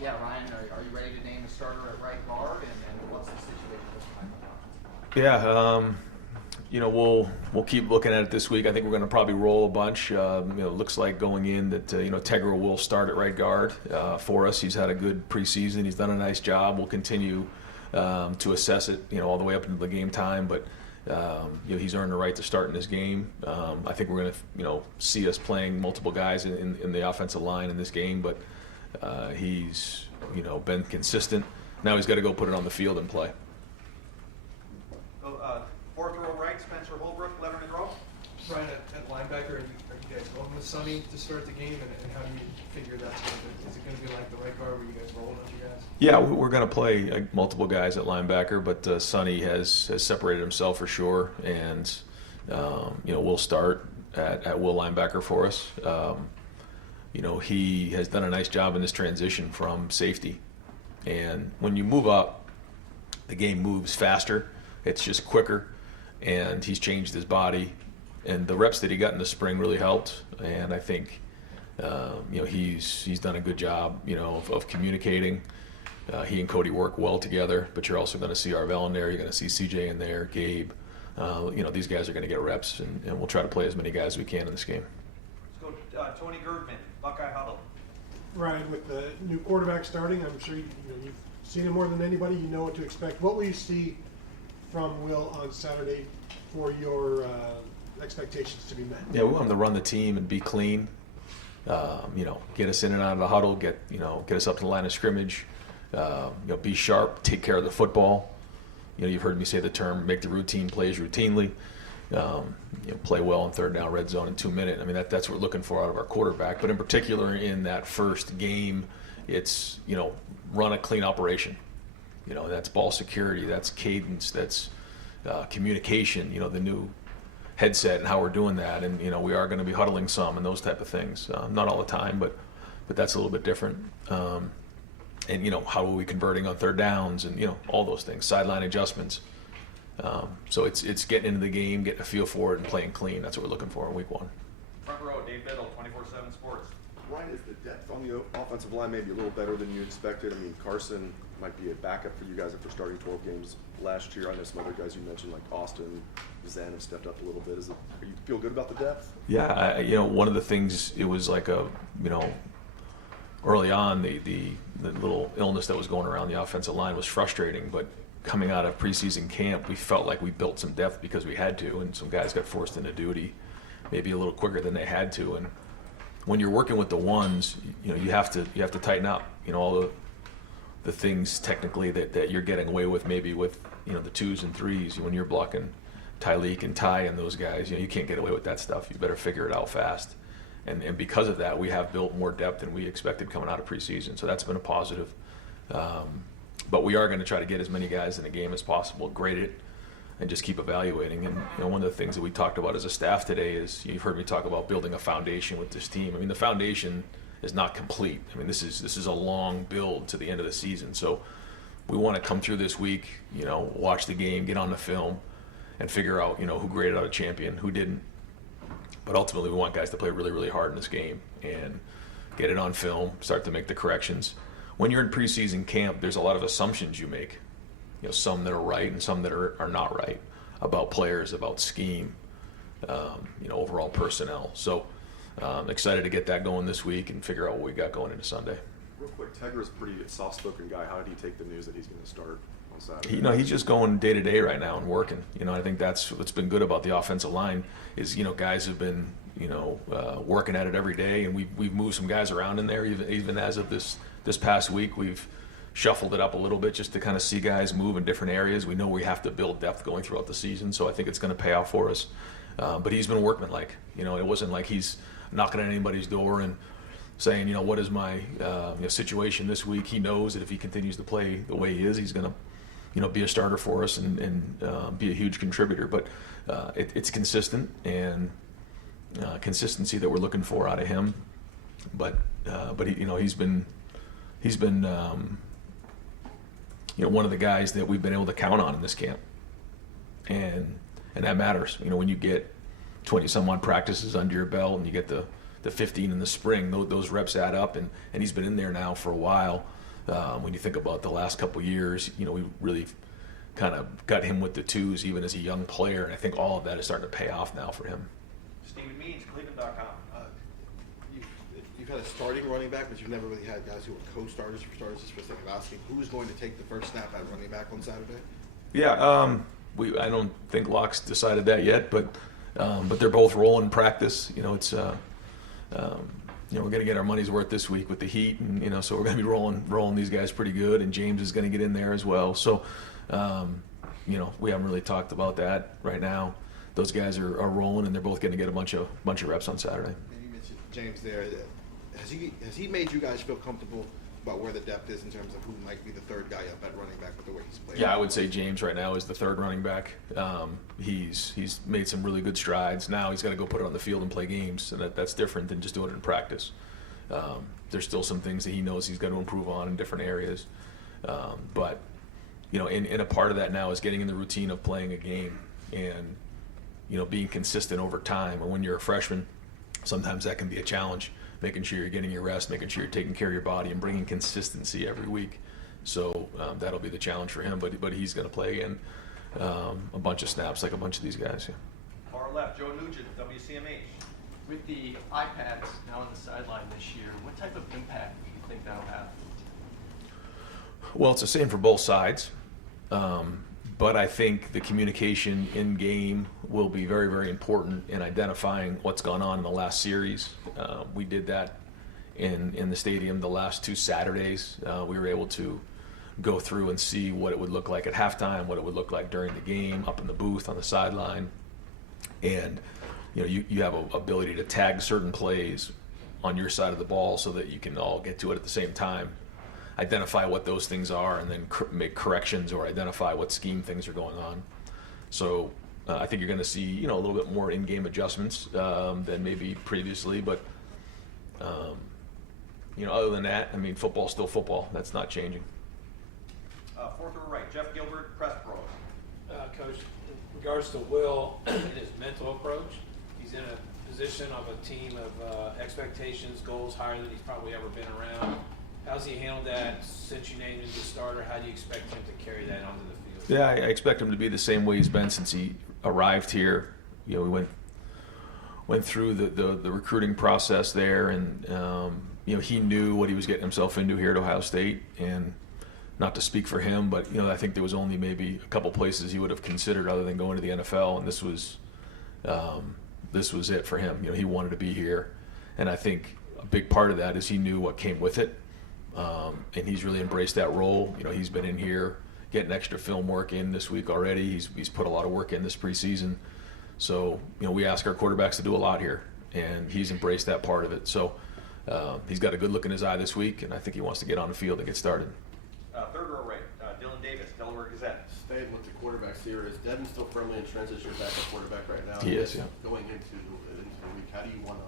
Yeah, Ryan, are you ready to name a starter at right guard, and what's the situation looking like on the offensive line? Yeah, we'll keep looking at it this week. I think we're going to probably roll a bunch. It looks like going in that Tegra will start at right guard for us. He's had a good preseason. He's done a nice job. We'll continue to assess it, all the way up into the game time. But he's earned the right to start in this game. I think we're going to see us playing multiple guys in the offensive line in this game. But he's been consistent. Now he's got to go put it on the field and play. Fourth row right, Spencer Holbrook, 11 in a row. Ryan, at linebacker, are you guys going with Sonny to start the game, and how do you figure that's going to, is it going to be like the right guard where you guys roll with you guys? Yeah, we're going to play multiple guys at linebacker, but Sonny has separated himself for sure, and we'll start at will linebacker for us. He has done a nice job in this transition from safety, and when you move up, the game moves faster. It's just quicker, and he's changed his body, and the reps that he got in the spring really helped. And I think he's done a good job of communicating. He and Cody work well together, but you're also going to see Arvell in there. You're going to see CJ in there, Gabe. These guys are going to get reps, and we'll try to play as many guys as we can in this game. Let's go Tony Girdman, Buckeye Huddle. Ryan, with the new quarterback starting, I'm sure you've seen him more than anybody. You know what to expect. What will you see from Will on Saturday for your expectations to be met? Yeah, we want him to run the team and be clean. Get us in and out of the huddle. Get us up to the line of scrimmage. Be sharp. Take care of the football. You've heard me say the term "make the routine plays routinely." Play well in third down, red zone in 2 minutes. I mean that's what we're looking for out of our quarterback. But in particular, in that first game, it's run a clean operation. That's ball security, that's cadence, that's communication, the new headset and how we're doing that. And, we are going to be huddling some and those type of things. Not all the time, but that's a little bit different. And, how are we converting on third downs and, all those things, sideline adjustments. So it's getting into the game, getting a feel for it, and playing clean. That's what we're looking for in week one. Front row, Dave Biddle, 24/7 Sports. Ryan, is the depth on the offensive line maybe a little better than you expected? I mean, Carson might be a backup for you guys after starting 12 games last year. I know some other guys you mentioned, like Austin, Zan, have stepped up a little bit. Do you feel good about the depth? Yeah, one of the things, it was like early on, the little illness that was going around the offensive line was frustrating, but coming out of preseason camp, we felt like we built some depth because we had to, and some guys got forced into duty maybe a little quicker than they had to. And when you're working with the ones, you have to tighten up. All the things technically that you're getting away with, maybe with the twos and threes. When you're blocking Tyleek and Ty and those guys, you can't get away with that stuff. You better figure it out fast. And because of that, we have built more depth than we expected coming out of preseason. So that's been a positive. But we are going to try to get as many guys in the game as possible, grade it, and just keep evaluating. And one of the things that we talked about as a staff today is, you've heard me talk about building a foundation with this team. I mean, the foundation is not complete. I mean, this is a long build to the end of the season. So we want to come through this week, watch the game, get on the film, and figure out, who graded out a champion, who didn't. But ultimately, we want guys to play really, really hard in this game and get it on film, start to make the corrections. When you're in preseason camp, there's a lot of assumptions you make. Some that are right and some that are not right about players, about scheme, overall personnel. So excited to get that going this week and figure out what we got going into Sunday. Real quick, Tegra's a pretty soft-spoken guy. How did he take the news that he's going to start on Saturday? He's just going day to day right now and working. I think that's what's been good about the offensive line is, guys have been, working at it every day, and we've moved some guys around in there. Even as of this past week, we've shuffled it up a little bit just to kind of see guys move in different areas. We know we have to build depth going throughout the season, so I think it's going to pay off for us. But he's been workmanlike. It wasn't like he's knocking on anybody's door and saying, what is my situation this week. He knows that if he continues to play the way he is, he's going to be a starter for us and be a huge contributor. But it's consistent and consistency that we're looking for out of him. But he's been one of the guys that we've been able to count on in this camp, and that matters. When you get 20 some odd practices under your belt and you get the 15 in the spring, those reps add up, and he's been in there now for a while. When you think about the last couple years, we really kind of got him with the twos even as a young player, and I think all of that is starting to pay off now for him. Stephen Means, Cleveland.com. You've had a starting running back, but you've never really had guys who are co-starters or starters. Just for the sake of asking, who's going to take the first snap at running back on Saturday? Yeah, I don't think Locke's decided that yet, but they're both rolling in practice. It's we're going to get our money's worth this week with the Heat, and so we're going to be rolling these guys pretty good, and James is going to get in there as well. So, we haven't really talked about that right now. Those guys are rolling, and they're both going to get a bunch of reps on Saturday. And you mentioned James there. Has he made you guys feel comfortable about where the depth is in terms of who might be the third guy up at running back with the way he's played? Yeah, I would say James right now is the third running back. He's made some really good strides. Now he's got to go put it on the field and play games, and that's different than just doing it in practice. There's still some things that he knows he's got to improve on in different areas. But a part of that now is getting in the routine of playing a game and being consistent over time. And when you're a freshman, sometimes that can be a challenge. Making sure you're getting your rest, making sure you're taking care of your body, and bringing consistency every week. So that'll be the challenge for him. But he's going to play in a bunch of snaps like a bunch of these guys. Yeah. Far left, Joe Nugent, WCMH. With the iPads now on the sideline this year, what type of impact do you think that'll have? Well, it's the same for both sides. But I think the communication in game will be very, very important in identifying what's gone on in the last series. We did that in the stadium the last 2 Saturdays. We were able to go through and see what it would look like at halftime, what it would look like during the game, up in the booth, on the sideline. And you have an ability to tag certain plays on your side of the ball so that you can all get to it at the same time. Identify what those things are, and then make corrections or identify what scheme things are going on. So I think you're going to see a little bit more in-game adjustments than maybe previously. But other than that, football's still football. That's not changing. Fourth row right, Jeff Gilbert, Press Pros. Coach, in regards to Will and his mental approach, he's in a position of a team of expectations, goals higher than he's probably ever been around. How's he handled that since you named him the starter? How do you expect him to carry that onto the field? Yeah, I expect him to be the same way he's been since he arrived here. We went through the recruiting process there, and he knew what he was getting himself into here at Ohio State. And not to speak for him, but I think there was only maybe a couple places he would have considered other than going to the NFL, and this was it for him. He wanted to be here, and I think a big part of that is he knew what came with it. And he's really embraced that role. He's been in here getting extra film work in this week already. He's put a lot of work in this preseason. So, we ask our quarterbacks to do a lot here, and he's embraced that part of it. So he's got a good look in his eye this week, and I think he wants to get on the field and get started. Third row right, Dylan Davis, Delaware Gazette. Staying with the quarterbacks here, is Devin still firmly entrenched as your backup quarterback right now? He is, yeah. Going into the week, how do you want to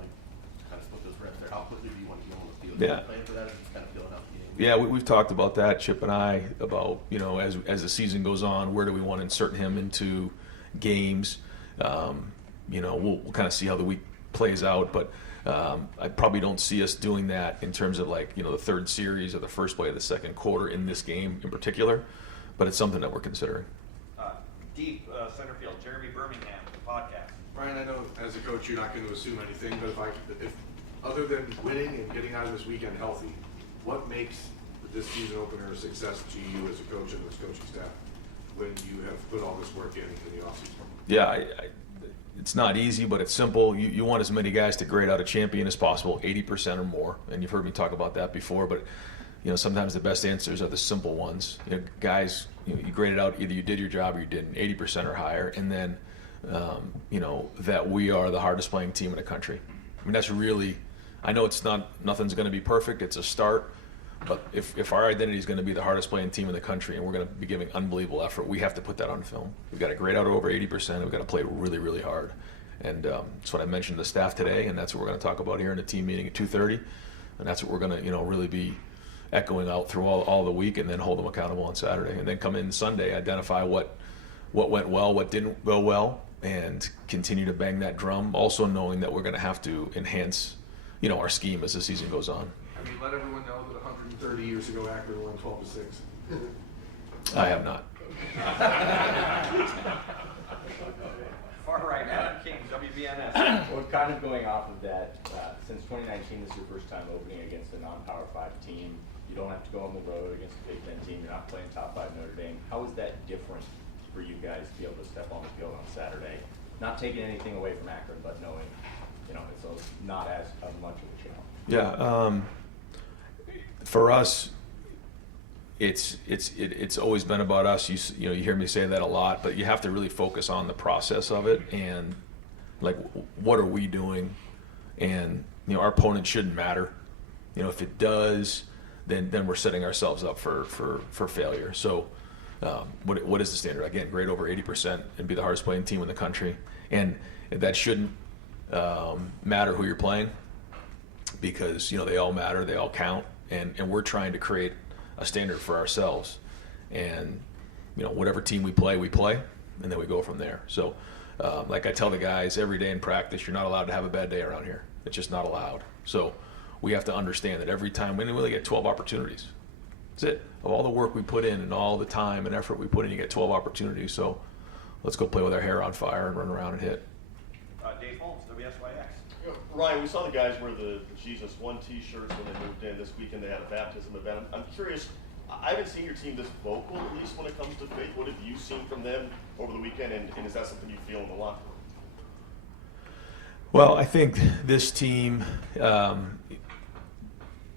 kind of split those reps there? How quickly do you want to get on the field? Yeah. Are you planning for that, or just kind of feeling out the game? Yeah, we've talked about that, Chip and I, about, as the season goes on, where do we want to insert him into games. We'll kind of see how the week plays out, but I probably don't see us doing that in terms of the third series or the first play of the second quarter in this game in particular, but it's something that we're considering. Deep center field, Jeremy Birmingham, the podcast. Brian, I know as a coach you're not going to assume anything, but if other than winning and getting out of this weekend healthy, what makes this season opener a success to you as a coach and this coaching staff when you have put all this work in the offseason? Yeah, it's not easy, but it's simple. You want as many guys to grade out a champion as possible, 80% or more, and you've heard me talk about that before, but sometimes the best answers are the simple ones. Guys, you grade it out, either you did your job or you didn't, 80% or higher, and then that we are the hardest playing team in the country. That's really, I know nothing's going to be perfect, it's a start, but if our identity is going to be the hardest playing team in the country and we're going to be giving unbelievable effort, we have to put that on film. We've got to grade out over 80%, we've got to play really, really hard. And that's what I mentioned to the staff today, and that's what we're going to talk about here in the team meeting at 2:30, and that's what we're going to really be echoing out through all the week, and then hold them accountable on Saturday, and then come in Sunday, identify what went well, what didn't go well, and continue to bang that drum, also knowing that we're going to have to enhance our scheme as the season goes on. I mean, let everyone know that 130 years ago Akron won 12-6. I have not. Far right, Adam King, WBNS. Well, kind of going off of that, since 2019 this is your first time opening against a non-Power 5 team. You don't have to go on the road against a Big Ten team. You're not playing top 5 Notre Dame. How is that different for you guys to be able to step on the field on Saturday? Not taking anything away from Akron, but knowing, it's not as much of a challenge. Yeah, for us, it's always been about us. You hear me say that a lot, but you have to really focus on the process of it and like what are we doing, and our opponent shouldn't matter. If it does, then we're setting ourselves up for failure. So what is the standard? Again, grade over 80% and be the hardest playing team in the country, and that shouldn't matter who you're playing, because they all matter, they all count, and we're trying to create a standard for ourselves, and whatever team we play, and then we go from there. So like I tell the guys every day in practice, you're not allowed to have a bad day around here. It's just not allowed. So we have to understand that every time we only get 12 opportunities. That's it. Of all the work we put in and all the time and effort we put in, you get 12 opportunities. So let's go play with our hair on fire and run around and hit. Dave Holmes, WSYX. Ryan, we saw the guys wear the Jesus One T-shirts when they moved in. This weekend they had a baptism event. I'm curious, I haven't seen your team this vocal, at least when it comes to faith. What have you seen from them over the weekend, and is that something you feel in the locker room? Well, I think this team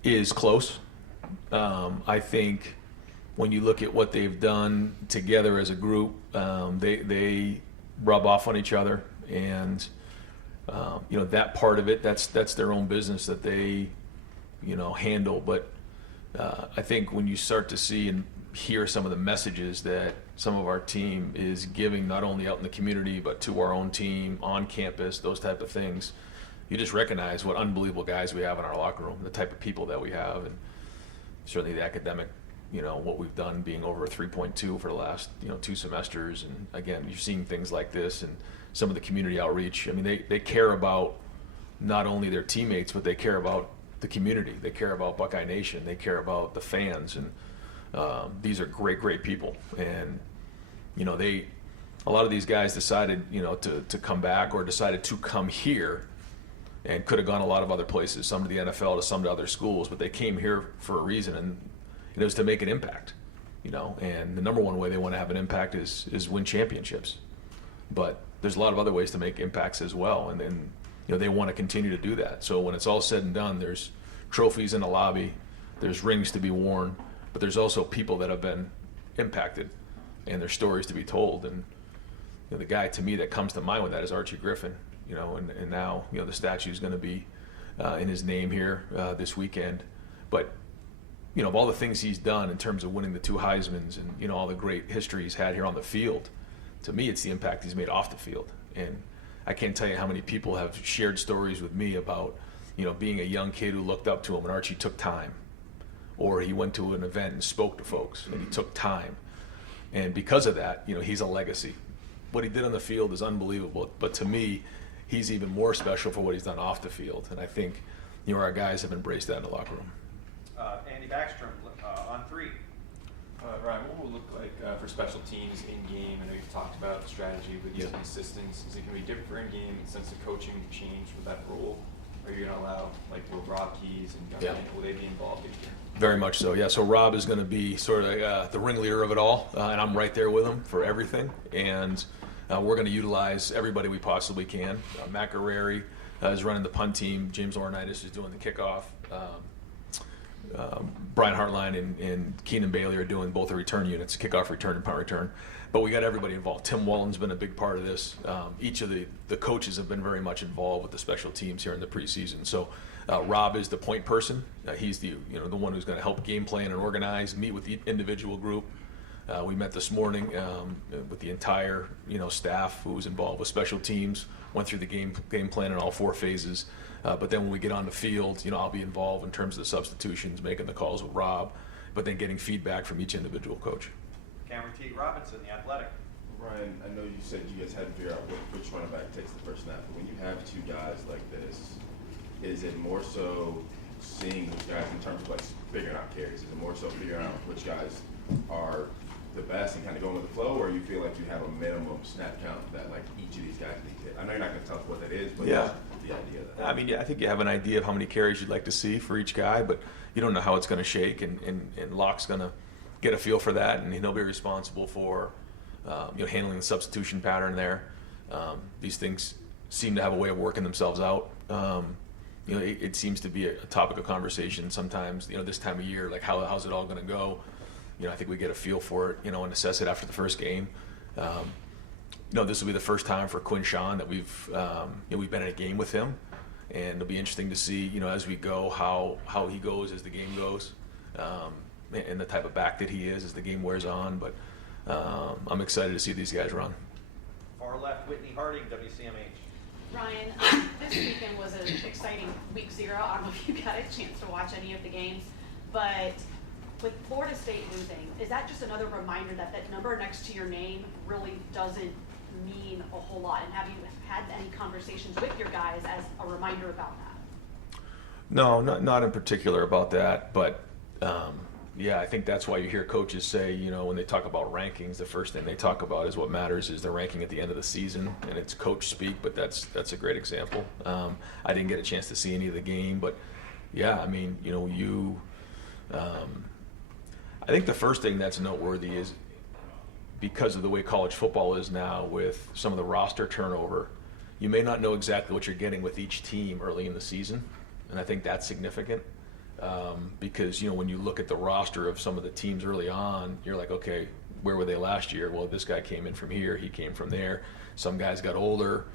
is close. I think when you look at what they've done together as a group, they rub off on each other, and that part of it, that's their own business that they handle. But I think when you start to see and hear some of the messages that some of our team is giving, not only out in the community but to our own team on campus, those type of things, you just recognize what unbelievable guys we have in our locker room, the type of people that we have, and certainly the academic, what we've done being over a 3.2 for the last 2 semesters. And again, you're seeing things like this and some of the community outreach. I mean, they care about not only their teammates, but they care about the community. They care about Buckeye Nation. They care about the fans, and these are great people. And a lot of these guys decided to come back, or decided to come here, and could have gone a lot of other places, some to the NFL, to some to other schools, but they came here for a reason, and it was to make an impact. And the number one way they want to have an impact is win championships. But there's a lot of other ways to make impacts as well, and then they want to continue to do that. So when it's all said and done, there's trophies in the lobby, there's rings to be worn, but there's also people that have been impacted, and there's stories to be told. And the guy to me that comes to mind with that is Archie Griffin. And now the statue is going to be in his name here this weekend. But of all the things he's done in terms of winning the 2 Heismans and all the great history he's had here on the field, to me it's the impact he's made off the field. And I can't tell you how many people have shared stories with me about being a young kid who looked up to him, and Archie took time, or he went to an event and spoke to folks and he took time, and because of that he's a legacy. What he did on the field is unbelievable, but to me he's even more special for what he's done off the field, and I think our guys have embraced that in the locker room. Andy Backstrom on 3. Ryan, what will it look like for special teams in game? I know you've talked about strategy with using assistants. Is it going to be different for in game, and since the coaching changed with that role? Are you going to allow, will Rob Keys and Gunn, will they be involved this year? Very much so, yeah. So Rob is going to be sort of the ringleader of it all, and I'm right there with him for everything. And we're going to utilize everybody we possibly can. Matt Guerreri is running the punt team. James Laurinaitis is doing the kickoff. Brian Hartline and Keenan Bailey are doing both the return units, kickoff return and punt return. But we got everybody involved. Tim Walton's been a big part of this. Each of the coaches have been very much involved with the special teams here in the preseason. So Rob is the point person. He's the one who's going to help game plan and organize, meet with the individual group. We met this morning with the entire staff who was involved with special teams, went through the game plan in all 4 phases. But then when we get on the field, I'll be involved in terms of the substitutions, making the calls with Rob, but then getting feedback from each individual coach. Cameron T. Robinson, The Athletic. Ryan, I know you said you guys had to figure out which running back takes the first snap, but when you have 2 guys like this, is it more so seeing those guys in terms of like figuring out carries? Is it more so figuring out which guys are the best and kind of going with the flow, or you feel like you have a minimum snap count that like each of these guys need to hit? I know you're not going to tell us what that is, but Yeah. that's the idea of that. I mean, yeah, I think you have an idea of how many carries you'd like to see for each guy, but you don't know how it's going to shake, and Locke's going to get a feel for that, and he'll be responsible for handling the substitution pattern there. These things seem to have a way of working themselves out. It seems to be a topic of conversation sometimes, this time of year, like how's it all going to go? I think we get a feel for it, and assess it after the first game. This will be the first time for Quinn Sean that we've been in a game with him, and it'll be interesting to see, as we go, how he goes as the game goes, and the type of back that he is as the game wears on. But I'm excited to see these guys run. Far left, Whitney Harding, WCMH. Ryan, this weekend was an exciting week 0. I don't know if you got a chance to watch any of the games, but with Florida State losing, is that just another reminder that that number next to your name really doesn't mean a whole lot? And have you had any conversations with your guys as a reminder about that? No, not in particular about that, but yeah, I think that's why you hear coaches say, when they talk about rankings, the first thing they talk about is what matters is the ranking at the end of the season, and it's coach speak, but that's a great example. I didn't get a chance to see any of the game, but yeah, I mean, I think the first thing that's noteworthy is because of the way college football is now with some of the roster turnover, you may not know exactly what you're getting with each team early in the season, and I think that's significant. Because when you look at the roster of some of the teams early on, you're like, okay, where were they last year? Well, this guy came in from here, he came from there. Some guys got older,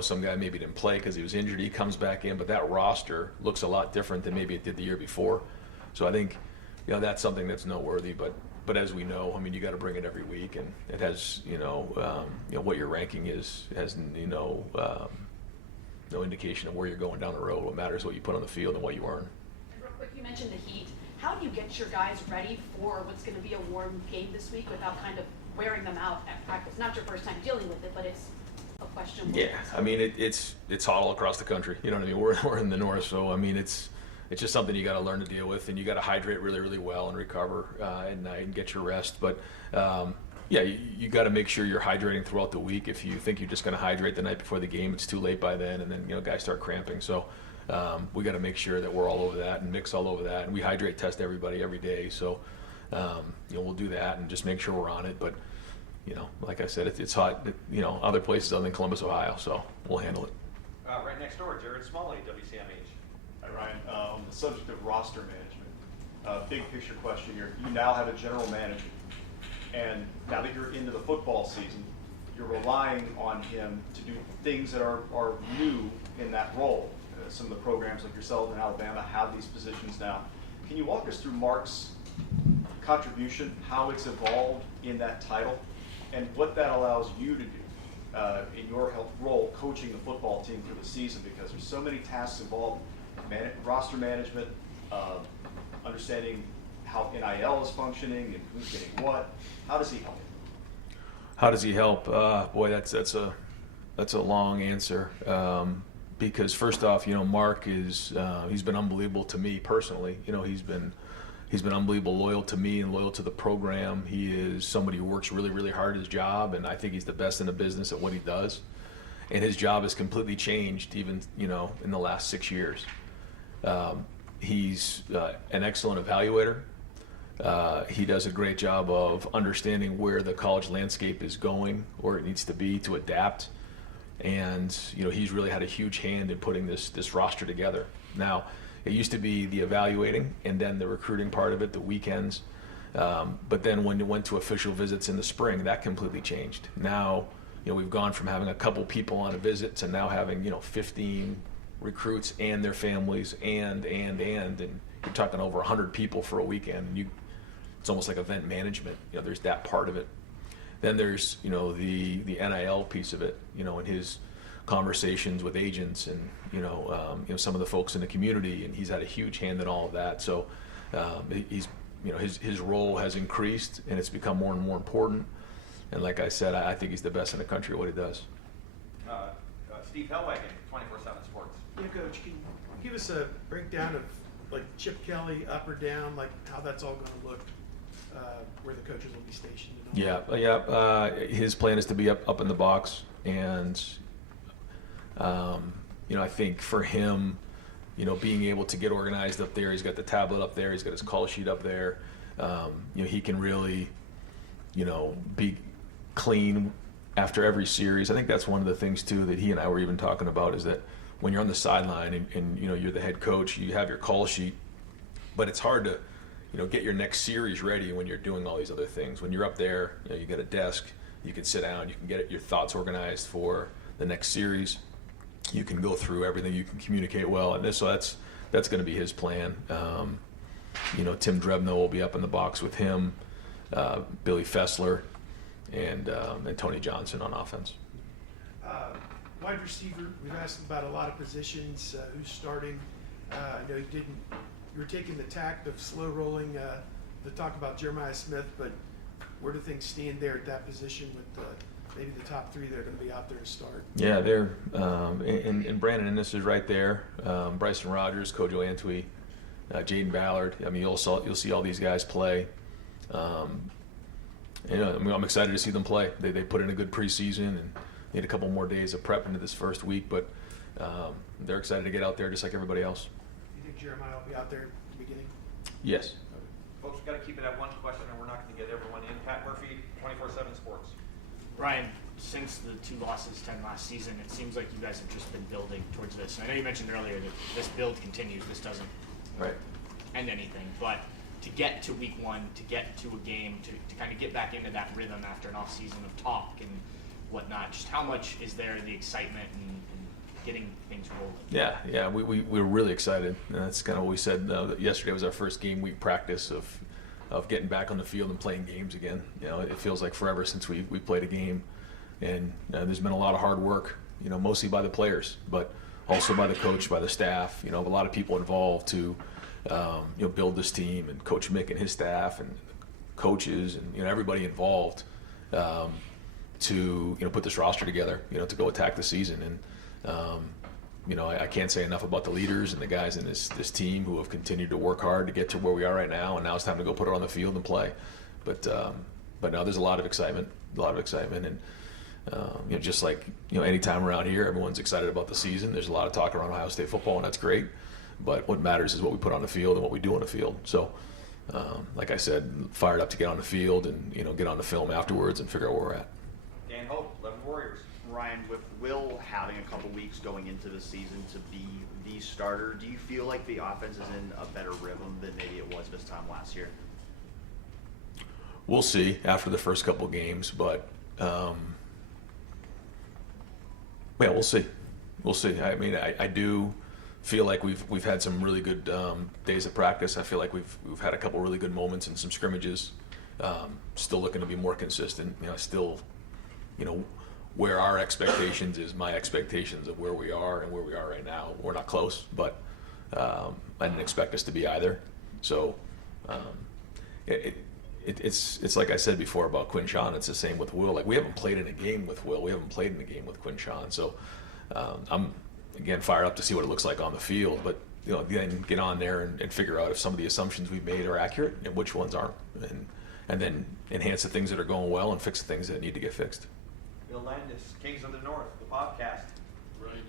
some guy maybe didn't play because he was injured, he comes back in, but that roster looks a lot different than maybe it did the year before. So I think that's something that's noteworthy. But as we know, I mean, you got to bring it every week, and it has what your ranking is has no indication of where you're going down the road. What matters is what you put on the field and what you earn. Quick, you mentioned the heat. How do you get your guys ready for what's going to be a warm game this week without kind of wearing them out at practice? Not your first time dealing with it, but it's a question. Yeah, I mean it's hot all across the country. You know what I mean? We're in the north, so I mean it's just something you got to learn to deal with, and you got to hydrate really, really well and recover at night and get your rest. But yeah, you got to make sure you're hydrating throughout the week. If you think you're just going to hydrate the night before the game, it's too late by then, and then guys start cramping. So. We got to make sure that we're all over that and mix all over that, and we hydrate test everybody every day. So we'll do that and just make sure we're on it. But like I said, it's hot. Other places other than Columbus, Ohio, so we'll handle it. Right next door, Jared Smalley, WCMH. Hi, Ryan. On the subject of roster management, big picture question here. You now have a general manager, and now that you're into the football season, you're relying on him to do things that are new in that role. Some of the programs like yourself in Alabama have these positions now. Can you walk us through Mark's contribution, how it's evolved in that title, and what that allows you to do in your role coaching the football team through the season? Because there's so many tasks involved, roster management, understanding how NIL is functioning and who's getting what. How does he help? How does he help? Boy, that's a long answer. Because first off, Mark is he's been unbelievable to me personally. He's been unbelievable loyal to me and loyal to the program. He is somebody who works really, really hard at his job, and I think he's the best in the business at what he does. And his job has completely changed even, in the last 6 years. He's an excellent evaluator. He does a great job of understanding where the college landscape is going, where it needs to be to adapt. And he's really had a huge hand in putting this roster together. Now, it used to be the evaluating and then the recruiting part of it, the weekends. But then when it went to official visits in the spring, that completely changed. Now, we've gone from having a couple people on a visit to now having 15 recruits and their families and you're talking over 100 people for a weekend. It's almost like event management. There's that part of it. Then there's the NIL piece of it, and his conversations with agents and some of the folks in the community, and he's had a huge hand in all of that. So he's his role has increased and it's become more and more important. And like I said, I think he's the best in the country at what he does. Steve Hellwagon, 24/7 Sports. Yeah, Coach, can you give us a breakdown of like Chip Kelly, up or down, like how that's all going to look, where the coaches will be stationed? And all that? His plan is to be up in the box, and I think for him, being able to get organized up there, he's got the tablet up there, he's got his call sheet up there. He can really, be clean after every series. I think that's one of the things too that he and I were even talking about, is that when you're on the sideline and you're the head coach, you have your call sheet, but it's hard to get your next series ready when you're doing all these other things. When you're up there, you get a desk, you can sit down, you can get your thoughts organized for the next series, you can go through everything, you can communicate well, and so that's going to be his plan. Tim Drebno will be up in the box with him, Billy Fessler, and Tony Johnson on offense. Wide receiver, we've asked about a lot of positions, who's starting. I know you were taking the tact of slow rolling to talk about Jeremiah Smith, but where do things stand there at that position with maybe the top three that are going to be out there to start? Yeah, they're and Brandon Innes is right there. Bryson Rogers, Kojo Antwi, Jaden Ballard. I mean, you'll see all these guys play. I'm excited to see them play. They put in a good preseason and need a couple more days of prep into this first week, but they're excited to get out there just like everybody else. Do you think Jeremiah will be out there at the beginning? Yes. Folks, we've got to keep it at one question, or we're not going to get everyone in. Pat Murphy, 24/7 Sports. Ryan, since the 2 losses, 10 last season, it seems like you guys have just been building towards this. And I know you mentioned earlier that this build continues. This doesn't end anything. But to get to week 1, to get to a game, to kind of get back into that rhythm after an off season of talk and whatnot, just how much is there the excitement and getting things rolling? Yeah, we're really excited. And that's kind of what we said. Yesterday was our first game week practice of getting back on the field and playing games again. It feels like forever since we played a game, and there's been a lot of hard work. Mostly by the players, but also by the coach, by the staff. A lot of people involved to build this team, and Coach Mick and his staff and coaches and everybody involved to put this roster together. To go attack the season. And I can't say enough about the leaders and the guys in this team who have continued to work hard to get to where we are right now. And now it's time to go put it on the field and play. But no, there's a lot of excitement, and just like any time around here, everyone's excited about the season. There's a lot of talk around Ohio State football, and that's great. But what matters is what we put on the field and what we do on the field. So, like I said, fired up to get on the field and get on the film afterwards and figure out where we're at. Dan Hope, 11 Warriors. Ryan, with Will having a couple weeks going into the season to be the starter, do you feel like the offense is in a better rhythm than maybe it was this time last year? We'll see after the first couple games, but we'll see. We'll see. I mean, I do feel like we've had some really good days of practice. I feel like we've had a couple really good moments and some scrimmages. Still looking to be more consistent. Still, where our expectations is my expectations of where we are and where we are right now. We're not close, but I didn't expect us to be either. So it's like I said before about Quinshon. It's the same with Will. Like, we haven't played in a game with Will. We haven't played in a game with Quinshon. So I'm again fired up to see what it looks like on the field. But then get on there and figure out if some of the assumptions we've made are accurate and which ones aren't, and then enhance the things that are going well and fix the things that need to get fixed. Bill Landis, Kings of the North, the podcast. Ryan,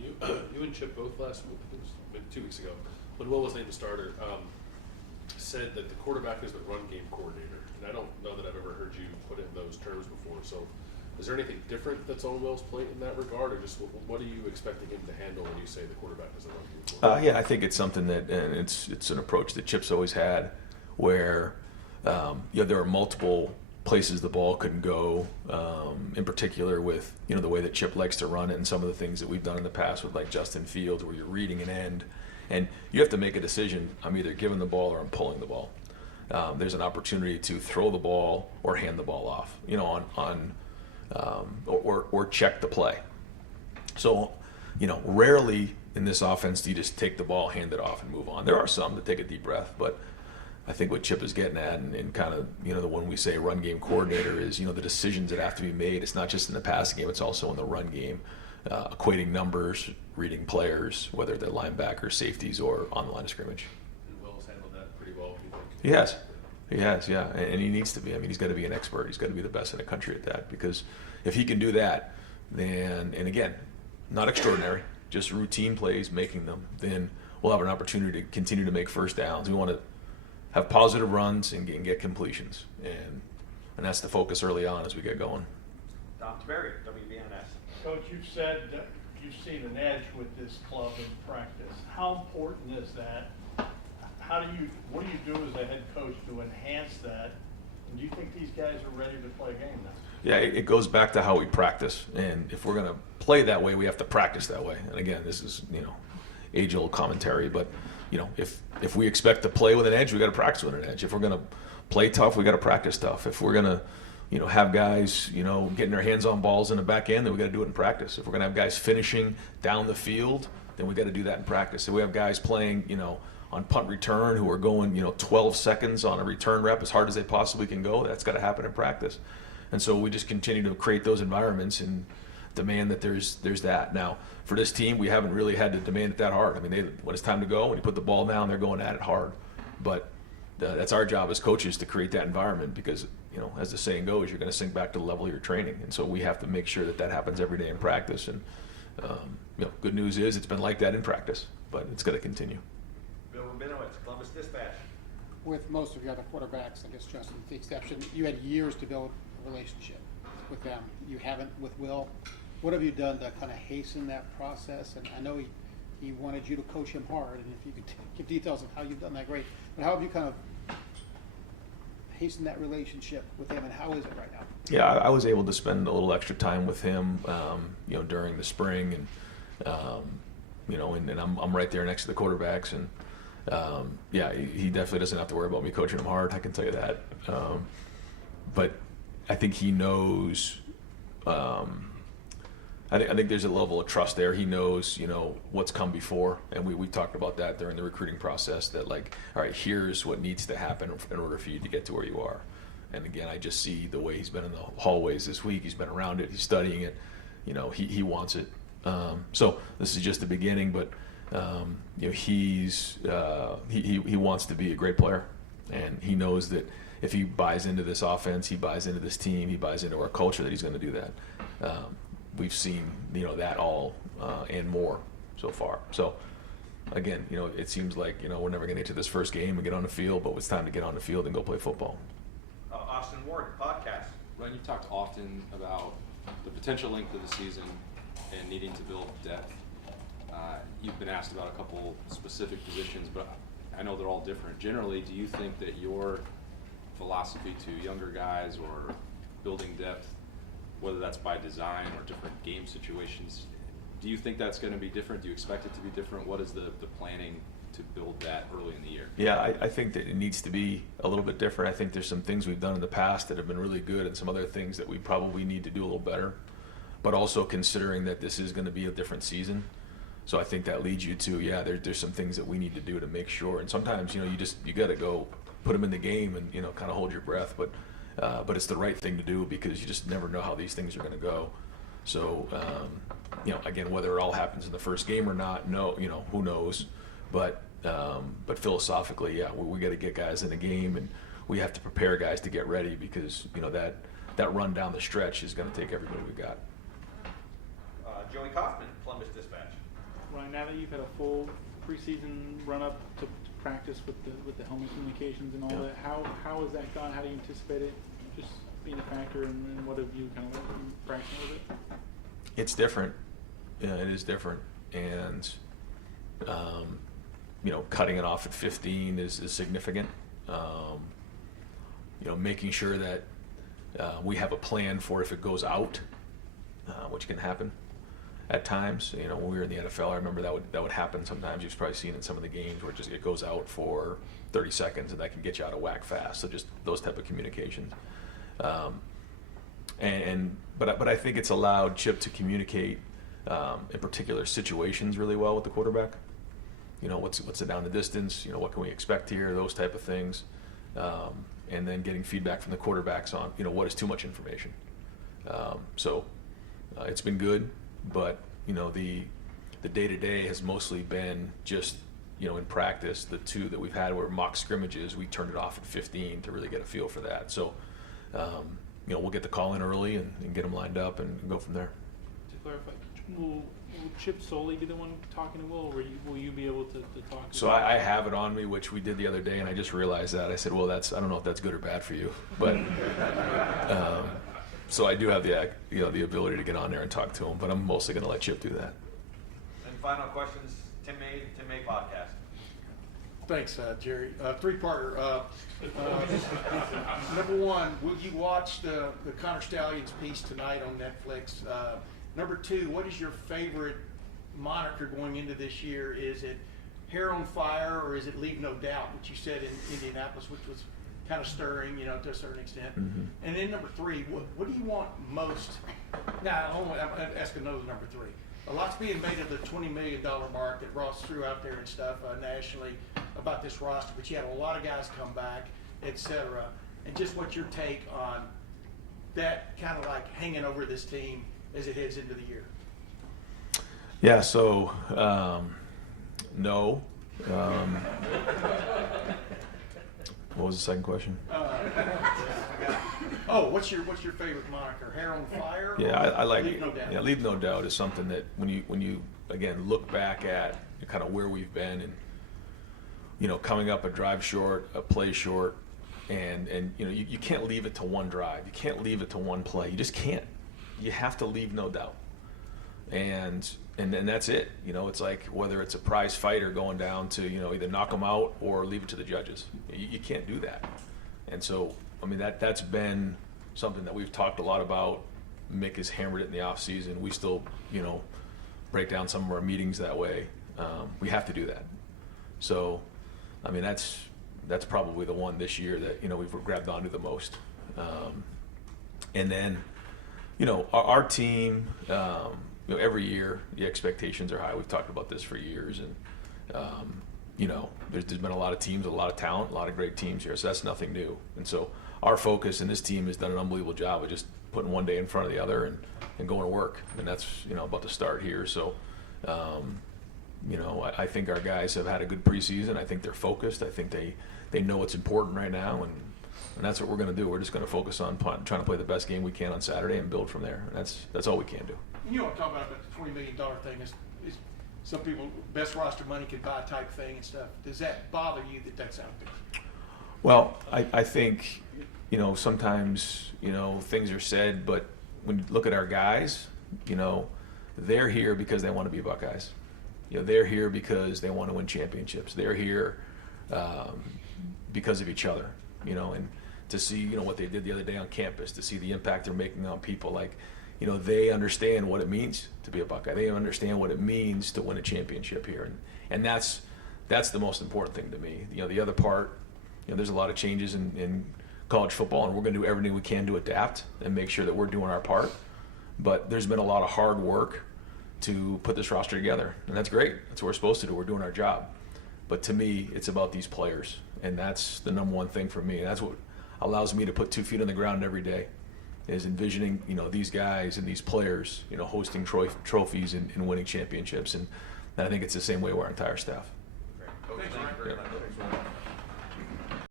you and Chip both last week, it was maybe 2 weeks ago, when Will was named the starter, said that the quarterback is the run game coordinator. And I don't know that I've ever heard you put it in those terms before. So is there anything different that's on Will's plate in that regard, or just what are you expecting him to handle when you say the quarterback is the run game coordinator? I think it's something that, and it's an approach that Chip's always had, where there are multiple places the ball can go, in particular with the way that Chip likes to run it and some of the things that we've done in the past with like Justin Fields, where you're reading an end and you have to make a decision. I'm either giving the ball or I'm pulling the ball. There's an opportunity to throw the ball or hand the ball off, or check the play. So, rarely in this offense do you just take the ball, hand it off, and move on. There are some that take a deep breath, but I think what Chip is getting at, and kind of, the when we say run game coordinator is, the decisions that have to be made. It's not just in the passing game, it's also in the run game. equating numbers, reading players, whether they're linebackers, safeties, or on the line of scrimmage. And Will's handled that pretty well, you think? He has. He has, yeah. And he needs to be. I mean, he's got to be an expert. He's got to be the best in the country at that, because if he can do that, then, and again, not extraordinary, just routine plays, making them, then we'll have an opportunity to continue to make first downs. We want to have positive runs and get completions. And that's the focus early on as we get going. Tom Taveri, WBNS. Coach, you've said that you've seen an edge with this club in practice. How important is that? What do you do as a head coach to enhance that? And do you think these guys are ready to play a game now? Yeah, it goes back to how we practice. And if we're going to play that way, we have to practice that way. And again, this is, age-old commentary, but, if we expect to play with an edge, we got to practice with an edge. If we're going to play tough, we got to practice tough. If we're going to, have guys, getting their hands on balls in the back end, then we got to do it in practice. If we're going to have guys finishing down the field, then we got to do that in practice. If we have guys playing, on punt return who are going, 12 seconds on a return rep as hard as they possibly can go, that's got to happen in practice. And so we just continue to create those environments and demand that there's that. Now, for this team, we haven't really had to demand it that hard. I mean, when it's time to go, when you put the ball down, they're going at it hard. But that's our job as coaches to create that environment, because, as the saying goes, you're going to sink back to the level of your training. And so we have to make sure that happens every day in practice. And, good news is it's been like that in practice, but it's going to continue. Bill Rabinowitz, Columbus Dispatch. With most of your other quarterbacks, I guess, Justin, with the exception, you had years to build a relationship with them. You haven't with Will. What have you done to kind of hasten that process? And I know he wanted you to coach him hard, and if you could give details of how you've done that, great. But how have you kind of hastened that relationship with him, and how is it right now? Yeah, I was able to spend a little extra time with him, during the spring, and and I'm right there next to the quarterbacks, and he definitely doesn't have to worry about me coaching him hard. I can tell you that. But I think he knows. I think there's a level of trust there. He knows, what's come before, and we talked about that during the recruiting process. That all right, here's what needs to happen in order for you to get to where you are. And again, I just see the way he's been in the hallways this week. He's been around it. He's studying it. He wants it. So this is just the beginning, but he wants to be a great player, and he knows that if he buys into this offense, he buys into this team, he buys into our culture, that he's going to do that. We've seen that all and more so far. So again, it seems like we're never going to get to this first game and get on the field, but it's time to get on the field and go play football. Austin Ward, podcast. Ryan, you've talked often about the potential length of the season and needing to build depth. You've been asked about a couple specific positions, but I know they're all different. Generally, do you think that your philosophy to younger guys or building depth, whether that's by design or different game situations, do you think that's going to be different? Do you expect it to be different? What is the planning to build that early in the year? Yeah, I think that it needs to be a little bit different. I think there's some things we've done in the past that have been really good, and some other things that we probably need to do a little better. But also considering that this is going to be a different season. So I think that leads you to, there's some things that we need to do to make sure. And sometimes, you got to go put them in the game and, kind of hold your breath. But it's the right thing to do, because you just never know how these things are going to go. So, again, whether it all happens in the first game or not, who knows? But philosophically, we got to get guys in the game, and we have to prepare guys to get ready, because, that run down the stretch is going to take everybody we got. Joey Kaufman, Columbus Dispatch. Ryan, now that you've had a full preseason run up to practice with the helmet communications and all that, how has that gone? How do you anticipate it just being a factor, and what have you kind of learned from practicing with it? It's different. Yeah, it is different, and cutting it off at 15 is significant. Making sure that we have a plan for if it goes out, which can happen at times. When we were in the NFL, I remember that would happen sometimes. You've probably seen in some of the games where it goes out for 30 seconds, and that can get you out of whack fast. So just those type of communications. But I think it's allowed Chip to communicate in particular situations really well with the quarterback. What's it down the distance? What can we expect here? Those type of things. And then getting feedback from the quarterbacks on what is too much information. So it's been good, but the day-to-day has mostly been just, in practice. The 2 that we've had were mock scrimmages. We turned it off at 15 to really get a feel for that. So, we'll get the call in early and get them lined up and go from there. To clarify, will Chip Soley be the one talking to Will, or will you be able to talk? So I have it on me, which we did the other day, and I just realized that. I said, well, I don't know if that's good or bad for you, but so I do have the ability to get on there and talk to him, but I'm mostly going to let Chip do that. And final questions, Tim May podcast. Thanks, Jerry. 3-parter. Number 1, will you watch the Connor Stallions piece tonight on Netflix? Number 2, what is your favorite moniker going into this year? Is it Hair on Fire, or is it Leave No Doubt, which you said in Indianapolis, which was kind of stirring, to a certain extent? Mm-hmm. And then number 3, what do you want most? Now, I'm going to ask another number 3. A lot's being made of the $20 million mark that Ross threw out there and stuff nationally about this roster, but you had a lot of guys come back, etc. And just what's your take on that kind of like hanging over this team as it heads into the year? Yeah, so no. What was the second question? What's your favorite moniker? Hair on Fire? Yeah, I like Leave No Doubt. Yeah, Leave No Doubt is something that when you again look back at kind of where we've been and coming up a drive short, a play short, and you can't leave it to one drive. You can't leave it to one play. You just can't. You have to leave no doubt. And that's it. It's like whether it's a prize fighter going down to either knock them out or leave it to the judges. You can't do that. And so that's been something that we've talked a lot about. Mick has hammered it in the off season. We still break down some of our meetings that way. We have to do that. So that's probably the one this year that we've grabbed onto the most. And then our team. Every year the expectations are high. We've talked about this for years, and there's been a lot of teams, a lot of talent, a lot of great teams here. So that's nothing new. And so our focus, and this team has done an unbelievable job of just putting one day in front of the other and going to work. And that's about to start here. So I think our guys have had a good preseason. I think they're focused. I think they know what's important right now, and that's what we're going to do. We're just going to focus on trying to play the best game we can on Saturday and build from there. And that's all we can do. I'm talking about the $20 million thing is some people, best roster money can buy type thing and stuff. Does that bother you that that's out there? Well, I think, sometimes, things are said, but when you look at our guys, they're here because they want to be Buckeyes. They're here because they want to win championships. They're here because of each other, and to see, what they did the other day on campus, to see the impact they're making on people, like, they understand what it means to be a Buckeye. They understand what it means to win a championship here, and that's the most important thing to me. The other part, there's a lot of changes in college football, and we're going to do everything we can to adapt and make sure that we're doing our part. But there's been a lot of hard work to put this roster together, and that's great. That's what we're supposed to do. We're doing our job. But to me, it's about these players, and that's the number one thing for me. And that's what allows me to put 2 feet on the ground every day, is envisioning, these guys and these players, hosting trophies and winning championships. And I think it's the same way with our entire staff. Great. Coach, thank you very much.